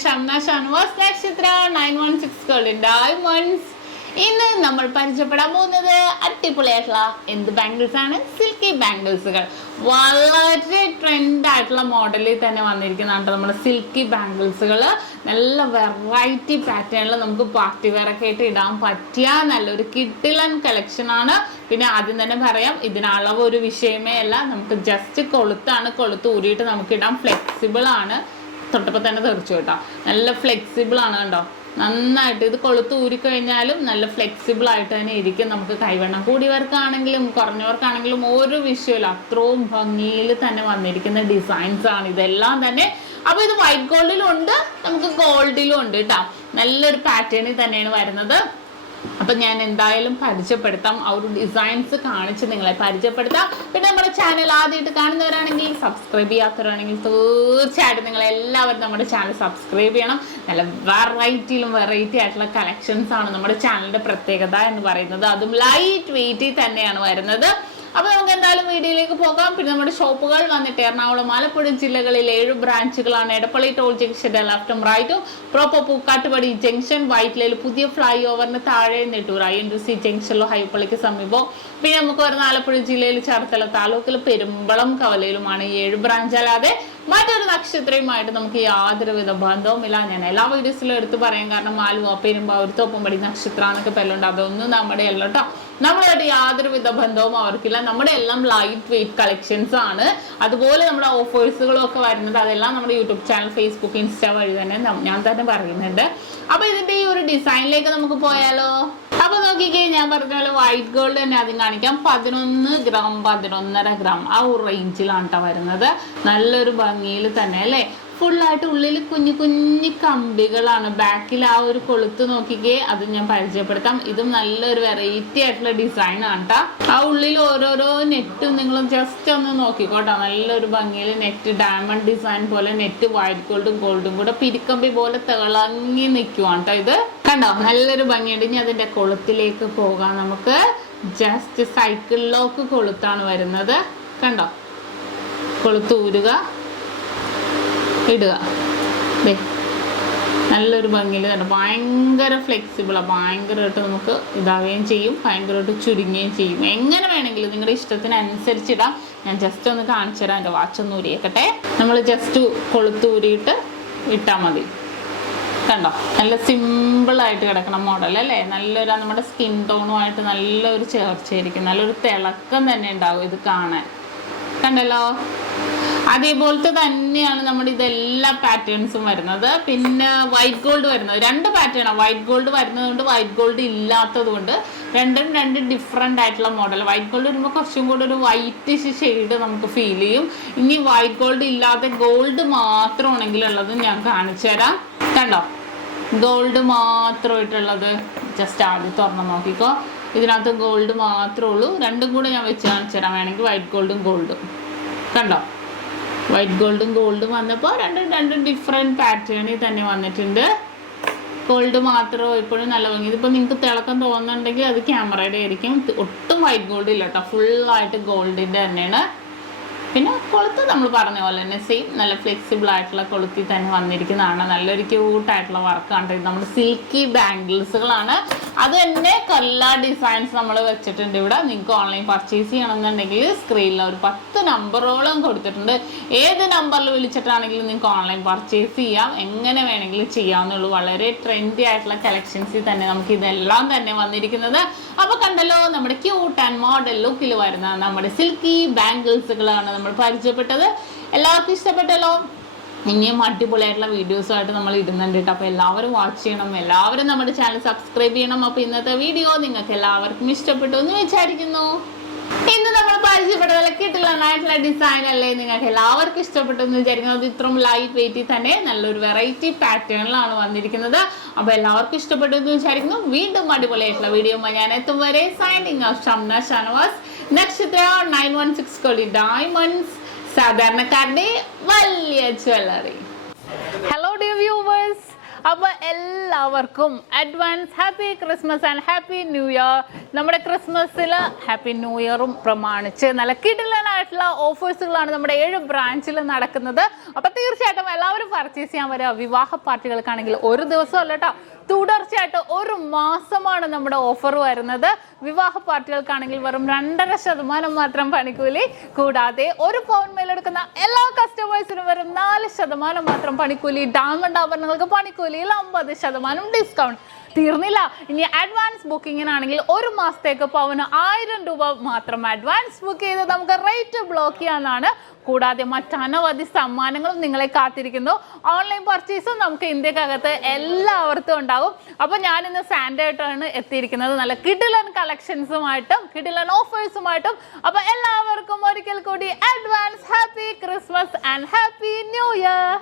SHAMNA Nakshathra 916 Golden Diamonds. ഇന്ന് നമ്മൾ പരിചയപ്പെടാൻ പോകുന്നത് അടിപൊളിയായിട്ടുള്ള എന്ത് ബാംഗിൾസ് ആണ്? സിൽക്കി ബാംഗിൾസുകൾ. വളരെ ട്രെൻഡ് ആയിട്ടുള്ള മോഡലിൽ തന്നെ വന്നിരിക്കുന്നതാണ് നമ്മുടെ സിൽക്കി ബാംഗിൾസുകൾ. നല്ല വെറൈറ്റി പാറ്റേണിൽ നമുക്ക് പാർട്ടി വെയർ ഒക്കെ ആയിട്ട് ഇടാൻ പറ്റിയ നല്ലൊരു കിഡിലൻ കളക്ഷൻ ആണ്. പിന്നെ ആദ്യം തന്നെ പറയാം, ഇതിന് അളവ് ഒരു വിഷയമേ അല്ല. നമുക്ക് ജസ്റ്റ് കൊളുത്ത് ഊരിയിട്ട് നമുക്ക് ഇടാം. ഫ്ലെക്സിബിൾ ആണ്. തൊട്ടപ്പോൾ തന്നെ തെറിച്ചു കേട്ടോ. നല്ല ഫ്ലെക്സിബിൾ ആണ് കണ്ടോ. നന്നായിട്ട് ഇത് കൊളുത്ത് ഊരിക്കഴിഞ്ഞാലും നല്ല ഫ്ലെക്സിബിൾ ആയിട്ട് തന്നെ ഇരിക്കും. നമുക്ക് കൈവണ്ണം കൂടിയവർക്കാണെങ്കിലും കുറഞ്ഞവർക്കാണെങ്കിലും ഒരു വിഷയമില്ല. അത്രയും ഭംഗിയിൽ തന്നെ വന്നിരിക്കുന്ന ഡിസൈൻസ് ആണ് ഇതെല്ലാം തന്നെ. അപ്പോൾ ഇത് വൈറ്റ് ഗോൾഡിലും ഉണ്ട്, നമുക്ക് ഗോൾഡിലും ഉണ്ട് കേട്ടോ. നല്ലൊരു പാറ്റേണിൽ തന്നെയാണ് വരുന്നത്. അപ്പം ഞാൻ എന്തായാലും പരിചയപ്പെടുത്താം. ആ ഒരു ഡിസൈൻസ് കാണിച്ച് നിങ്ങളെ പരിചയപ്പെടുത്താം. പിന്നെ നമ്മുടെ ചാനൽ ആദ്യമായിട്ട് കാണുന്നവരാണെങ്കിൽ, സബ്സ്ക്രൈബ് ചെയ്യാത്തവരാണെങ്കിൽ തീർച്ചയായിട്ടും നിങ്ങളെല്ലാവരും നമ്മുടെ ചാനൽ സബ്സ്ക്രൈബ് ചെയ്യണം. നല്ല വെറൈറ്റി ആയിട്ടുള്ള കളക്ഷൻസ് ആണ് നമ്മുടെ ചാനലിൻ്റെ പ്രത്യേകത എന്ന് പറയുന്നത്. അതും ലൈറ്റ് വെയിറ്റിൽ തന്നെയാണ് വരുന്നത്. അപ്പോൾ നമുക്ക് എന്തായാലും വീഡിയോയിലേക്ക് പോകാം. പിന്നെ നമ്മുടെ ഷോപ്പുകൾ വന്നിട്ട് എറണാകുളം, ആലപ്പുഴ ജില്ലകളിൽ 7 ബ്രാഞ്ചുകളാണ്. എടപ്പള്ളി ടോൾ ജംഗ്ഷന്റെ ലെഫ്റ്റും റൈറ്റും, പ്രോപ്പർ പൂക്കാട്ടുപടി ജംഗ്ഷൻ, വൈറ്റ്ലയിൽ പുതിയ ഫ്ലൈ ഓവറിന് താഴെ നെട്ടൂർ INDC ജംഗ്ഷനിലോ ഹൈപ്പള്ളിക്ക് സമീപം. പിന്നെ നമുക്ക് വരുന്ന ആലപ്പുഴ ജില്ലയിൽ ചേർത്തല താലൂക്കിൽ പെരുമ്പളം കവലയിലുമാണ് 7 ബ്രാഞ്ച്. അല്ലാതെ മറ്റൊരു നക്ഷത്രയുമായിട്ട് നമുക്ക് യാതൊരുവിധ ബന്ധവുമില്ല. ഞാൻ എല്ലാ വീഡിയോസിലും എടുത്ത് പറയാം, കാരണം ആലുവ, പെരുമ്പാവൂർ, തോപ്പുംപടി, നക്ഷത്ര എന്നൊക്കെ പേരുണ്ട്. അതൊന്നും നമ്മുടെ അല്ല കേട്ടോ. നമ്മളായിട്ട് യാതൊരുവിധ ബന്ധവും അവർക്കില്ല. നമ്മുടെ എല്ലാം ലൈറ്റ് വെയിറ്റ് കളക്ഷൻസ് ആണ്. അതുപോലെ നമ്മുടെ ഓഫേഴ്സുകളും ഒക്കെ വരുന്നത് അതെല്ലാം നമ്മുടെ യൂട്യൂബ് ചാനൽ, ഫേസ്ബുക്ക്, ഇൻസ്റ്റ വഴി തന്നെ ഞാൻ തന്നെ പറയുന്നുണ്ട്. അപ്പൊ ഇതിന്റെ ഈ ഒരു ഡിസൈനിലേക്ക് നമുക്ക് പോയാലോ? അപ്പൊ നോക്കിക്കേ, ഞാൻ പറഞ്ഞ പോലെ വൈറ്റ് ഗോൾഡ് തന്നെ ആദ്യം കാണിക്കാം. 11 ഗ്രാം 11.5 ഗ്രാം ആ ഒരു റേഞ്ചിലാണ് കേട്ടോ വരുന്നത്. നല്ലൊരു ഭംഗിയിൽ തന്നെ അല്ലേ. ഫുള്ളായിട്ട് ഉള്ളിൽ കുഞ്ഞു കമ്പികളാണ്. ബാക്കിൽ ആ ഒരു കൊളുത്ത് നോക്കിക്കേ, അത് ഞാൻ പരിചയപ്പെടുത്താം. ഇതും നല്ലൊരു വെറൈറ്റി ആയിട്ടുള്ള ഡിസൈൻ ആണ് കേട്ടോ. ആ ഉള്ളിൽ ഓരോരോ നെറ്റും നിങ്ങൾ ജസ്റ്റ് ഒന്ന് നോക്കിക്കോട്ടോ. നല്ലൊരു ഭംഗിയിൽ നെറ്റ് ഡയമണ്ട് ഡിസൈൻ പോലെ നെറ്റ് വൈറ്റ് ഗോൾഡും കൂടെ പിരിക്കമ്പി പോലെ തിളങ്ങി നിൽക്കുവാണ് കേട്ടോ. ഇത് കണ്ടോ, നല്ലൊരു ഭംഗിയുണ്ട്. ഇനി അതിന്റെ കൊളുത്തിലേക്ക് പോകാം നമുക്ക്. ജസ്റ്റ് സൈക്കിൾ ലോക്ക് കൊളുത്താണ് വരുന്നത്. കണ്ടോ, കൊളുത്ത് ഊരുക, ഇടുക. നല്ലൊരു ഭംഗിയിൽ തന്നെ ഭയങ്കര ഫ്ലെക്സിബിളാണ്. ഭയങ്കരമായിട്ട് നമുക്ക് ഇതാവുകയും ചെയ്യും, ഭയങ്കരമായിട്ട് ചുരുങ്ങുകയും ചെയ്യും. എങ്ങനെ വേണമെങ്കിലും നിങ്ങളുടെ ഇഷ്ടത്തിനനുസരിച്ചിടാം. ഞാൻ ജസ്റ്റ് ഒന്ന് കാണിച്ചു തരാം. എൻ്റെ വാച്ചൊന്ന് ഊരിയേക്കട്ടെ. നമ്മൾ ജസ്റ്റ് കൊളുത്തൂരിയിട്ട് ഇട്ടാൽ മതി. കണ്ടോ, നല്ല സിമ്പിളായിട്ട് കിടക്കണ മോഡൽ അല്ലേ. നല്ലൊരു നമ്മുടെ സ്കിൻ ടോണുമായിട്ട് നല്ലൊരു ചേർച്ചയായിരിക്കും. നല്ലൊരു തിളക്കം തന്നെ ഉണ്ടാവും ഇത് കാണാൻ. കണ്ടല്ലോ, അതേപോലത്തെ തന്നെയാണ് നമ്മുടെ ഇതെല്ലാ പാറ്റേൺസും വരുന്നത്. പിന്നെ വൈറ്റ് ഗോൾഡ് വരുന്നത് 2 പാറ്റേണാണ്. വൈറ്റ് ഗോൾഡ് വരുന്നതുകൊണ്ട് വൈറ്റ് ഗോൾഡ് ഇല്ലാത്തതുകൊണ്ട് രണ്ടും 2 ഡിഫറെൻ്റ് ആയിട്ടുള്ള മോഡൽ. വൈറ്റ് ഗോൾഡ് വരുമ്പോൾ കുറച്ചും കൂടെ ഒരു വൈറ്റ് ഷെയ്ഡ് നമുക്ക് ഫീൽ ചെയ്യും. ഇനി വൈറ്റ് ഗോൾഡ് ഇല്ലാതെ ഗോൾഡ് മാത്രമാണെങ്കിൽ ഉള്ളത് ഞാൻ കാണിച്ചു തരാം. കണ്ടോ, ഗോൾഡ് മാത്രമായിട്ടുള്ളത് ജസ്റ്റ് ആദ്യം തുറന്ന് നോക്കിക്കോ. ഇതിനകത്ത് ഗോൾഡ് മാത്രമേ ഉള്ളൂ. രണ്ടും കൂടെ ഞാൻ വെച്ച് കാണിച്ചു തരാം വേണമെങ്കിൽ. വൈറ്റ് ഗോൾഡും കണ്ടോ, വൈറ്റ് ഗോൾഡും വന്നപ്പോൾ രണ്ടും ഡിഫറെൻറ്റ് പാറ്റേണിൽ തന്നെ വന്നിട്ടുണ്ട്. ഗോൾഡ് മാത്രമോ ഇപ്പോഴും നല്ല ഭംഗി. ഇതിപ്പോൾ നിങ്ങൾക്ക് തിളക്കം തോന്നുന്നുണ്ടെങ്കിൽ അത് ക്യാമറയുടെ ആയിരിക്കും. ഒട്ടും വൈറ്റ് ഗോൾഡ് ഇല്ല കേട്ടോ, ഫുള്ളായിട്ട് ഗോൾഡിൻ്റെ തന്നെയാണ്. പിന്നെ കൊളുത്ത് നമ്മൾ പറഞ്ഞ പോലെ തന്നെ സെയിം നല്ല ഫ്ലെക്സിബിൾ ആയിട്ടുള്ള കൊളുത്തിൽ തന്നെ വന്നിരിക്കുന്നതാണ്. നല്ലൊരു ക്യൂട്ടായിട്ടുള്ള വർക്കാണ്. ഇത് നമ്മുടെ സിൽക്കി ബാംഗിൾസുകളാണ്. അത് തന്നെ കൊല്ല ഡിസൈൻസ് നമ്മൾ വെച്ചിട്ടുണ്ട് ഇവിടെ. നിങ്ങൾക്ക് ഓൺലൈൻ പർച്ചേസ് ചെയ്യണമെന്നുണ്ടെങ്കിൽ സ്ക്രീനിൽ ഒരു 10 നമ്പറോളം കൊടുത്തിട്ടുണ്ട്. ഏത് നമ്പറിൽ വിളിച്ചിട്ടാണെങ്കിലും നിങ്ങൾക്ക് ഓൺലൈൻ പർച്ചേസ് ചെയ്യാം. എങ്ങനെ വേണമെങ്കിലും ചെയ്യാവുന്നുള്ളൂ. വളരെ ട്രെൻഡി ആയിട്ടുള്ള കളക്ഷൻസിൽ തന്നെ നമുക്ക് ഇതെല്ലാം തന്നെ വന്നിരിക്കുന്നത്. അപ്പോൾ കണ്ടല്ലോ, നമ്മുടെ ക്യൂട്ട് ആൻഡ് മോഡൽ ലുക്കിൽ വരുന്ന നമ്മുടെ സിൽക്കി ബാംഗിൾസുകളാണ് നമ്മൾ പരിചയപ്പെട്ടത്. എല്ലാവർക്കും ഇഷ്ടപ്പെട്ടല്ലോ. ഇനിയും അടിപൊളിയായിട്ടുള്ള വീഡിയോസുമായിട്ട് നമ്മൾ ഇടുന്നുണ്ട് കേട്ടോ. അപ്പോൾ എല്ലാവരും വാച്ച് ചെയ്യണം, എല്ലാവരും നമ്മുടെ ചാനൽ സബ്സ്ക്രൈബ് ചെയ്യണം. അപ്പോൾ ഇന്നത്തെ വീഡിയോ നിങ്ങൾക്ക് എല്ലാവർക്കും ഇഷ്ടപ്പെട്ടു എന്ന് വിചാരിക്കുന്നു. ഇന്ന് നമ്മൾ പരിചയപ്പെട്ടതല്ല കിട്ടില്ലായിട്ടുള്ള ഡിസൈൻ അല്ലേ, നിങ്ങൾക്ക് എല്ലാവർക്കും ഇഷ്ടപ്പെട്ടു എന്ന് വിചാരിക്കുന്നു. അത് ഇത്രയും ലൈറ്റ് വെയിറ്റിൽ തന്നെ നല്ലൊരു വെറൈറ്റി പാറ്റേണിലാണ് വന്നിരിക്കുന്നത്. അപ്പോൾ എല്ലാവർക്കും ഇഷ്ടപ്പെട്ടു എന്ന് വിചാരിക്കുന്നു. വീണ്ടും അടിപൊളിയായിട്ടുള്ള വീഡിയോ ഞാൻ എത്തും വരെ സൈനിങ് ഓഫ് ഷംന ഷാനവാസ്, നക്ഷത്ര 916 Golden Diamonds, സാധാരണക്കാരുടെ വലിയ ജ്വല്ലറി. ഹലോ ഡിയർ വ്യൂവേഴ്സ്, അപ്പോൾ എല്ലാവർക്കും advance happy Christmas and happy new year. നമ്മുടെ ക്രിസ്മസിൽ ഹാപ്പി ന്യൂ ഇയറും പ്രമാണിച്ച് നല്ല കിടിലനായിട്ടുള്ള ഓഫേഴ്സുകളാണ് നമ്മുടെ 7 ബ്രാഞ്ചിൽ നടക്കുന്നത്. അപ്പോൾ തീർച്ചയായിട്ടും എല്ലാവരും പർച്ചേസ് ചെയ്യാൻ വരിക. വിവാഹ പാർട്ടികൾക്കാണെങ്കിൽ ഒരു ദിവസം അല്ല കേട്ടോ, തുടർച്ചയായിട്ട് 1 മാസമാണ് നമ്മുടെ ഓഫർ വരുന്നത്. വിവാഹ പാർട്ടികൾക്കാണെങ്കിൽ വെറും 2.5% മാത്രം പണിക്കൂലി, കൂടാതെ 1 പൗൺ മേലെടുക്കുന്ന എല്ലാ കസ്റ്റമേഴ്സിനും വെറും 4% മാത്രം പണിക്കൂലി. ഡയമണ്ട് ആഭരണങ്ങൾക്ക് പണിക്കൂലിയിൽ 50% ഡിസ്കൗണ്ട്. തീർന്നില്ല, ഇനി അഡ്വാൻസ് ബുക്കിങ്ങിനാണെങ്കിൽ 1 മാസത്തേക്ക് പവന് 1000 രൂപ മാത്രം അഡ്വാൻസ് ബുക്ക് ചെയ്ത് നമുക്ക് റേറ്റ് ബ്ലോക്ക് ചെയ്യാനാണ്. കൂടാതെ മറ്റനവധി സമ്മാനങ്ങളും നിങ്ങളെ കാത്തിരിക്കുന്നു. ഓൺലൈൻ പർച്ചേസും നമുക്ക് ഇന്ത്യക്കകത്ത് എല്ലാവർക്കും ഉണ്ടാകും. അപ്പോൾ ഞാനിന്ന് സാൻഡേ ആയിട്ടാണ് എത്തിയിരിക്കുന്നത്, നല്ല കിടിലൻ കളക്ഷൻസുമായിട്ടും കിടിലൻ ഓഫേഴ്സുമായിട്ടും. അപ്പോൾ എല്ലാവർക്കും ഒരിക്കൽ കൂടി advance happy Christmas and happy new year.